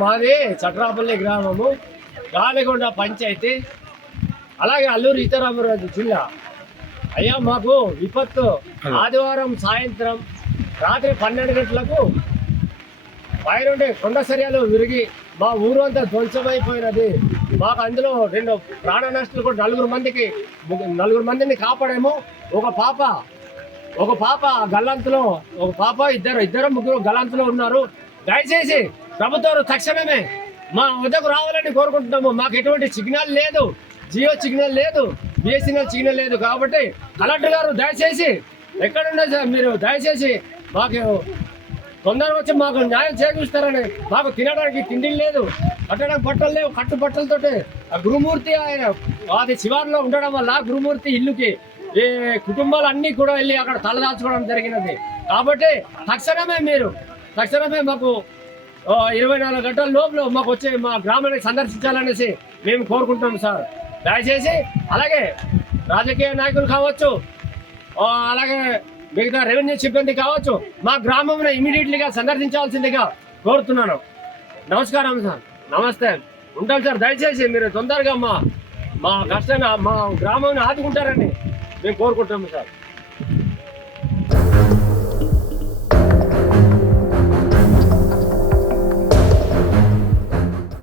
మాది చట్రాపల్లి గ్రామము, గాలిగొండ పంచాయతీ, అలాగే అల్లూరు సీతారామరాజు జిల్లా. అయ్యా మాకు విపత్తు ఆదివారం సాయంత్రం రాత్రి 12 గంటలకు పైనుండి కొండ సరియాలు విరిగి మా ఊరు అంతా ధ్వంసమైపోయినది. మాకు అందులో 2 ప్రాణ నష్టాలు కూడా 4 మందిని కాపాడేమో. ఒక పాప గల్లంతులో, ఒక పాప ఇద్దరు ముగ్గురు గల్లంతులో ఉన్నారు. దయచేసి ప్రభుత్వం తక్షణమే మా వద్దకు రావాలని కోరుకుంటున్నాము. మాకు ఎటువంటి సిగ్నల్ లేదు, జియో సిగ్నల్ లేదు, బిఎస్ఎన్ఎల్ సిగ్నల్ లేదు. కాబట్టి కలెక్టర్ గారు దయచేసి ఎక్కడున్నా సార్ మీరు దయచేసి మాకు తొందరగా వచ్చి మాకు న్యాయం చేకూరుస్తారని. మాకు తినడానికి తిండి లేదు, కట్టడానికి బట్టలు లేవు. కట్టు బట్టలతోటి ఆ గురుమూర్తి ఆయన అది శివారులో ఉండడం వల్ల గురుమూర్తి ఇల్లుకి ఈ కుటుంబాలు అన్నీ కూడా వెళ్ళి అక్కడ తలదాల్చుకోవడం జరిగినది. కాబట్టి తక్షణమే మాకు 24 గంటల లోపల మాకు వచ్చి మా గ్రామాన్ని సందర్శించాలనేసి మేము కోరుకుంటున్నాం సార్. దయచేసి అలాగే రాజకీయ నాయకులు కావచ్చు, అలాగే మిగతా రెవెన్యూ సిబ్బంది కావచ్చు, మా గ్రామంలో ఇమీడియట్లీగా సందర్శించాల్సిందిగా కోరుతున్నాను. నమస్కారం సార్, నమస్తే, ఉంటాం సార్. దయచేసి మీరు తొందరగా మా కష్టాన్ని, మా గ్రామాన్ని ఆదుకుంటారని మేము కోరుకుంటున్నాము సార్.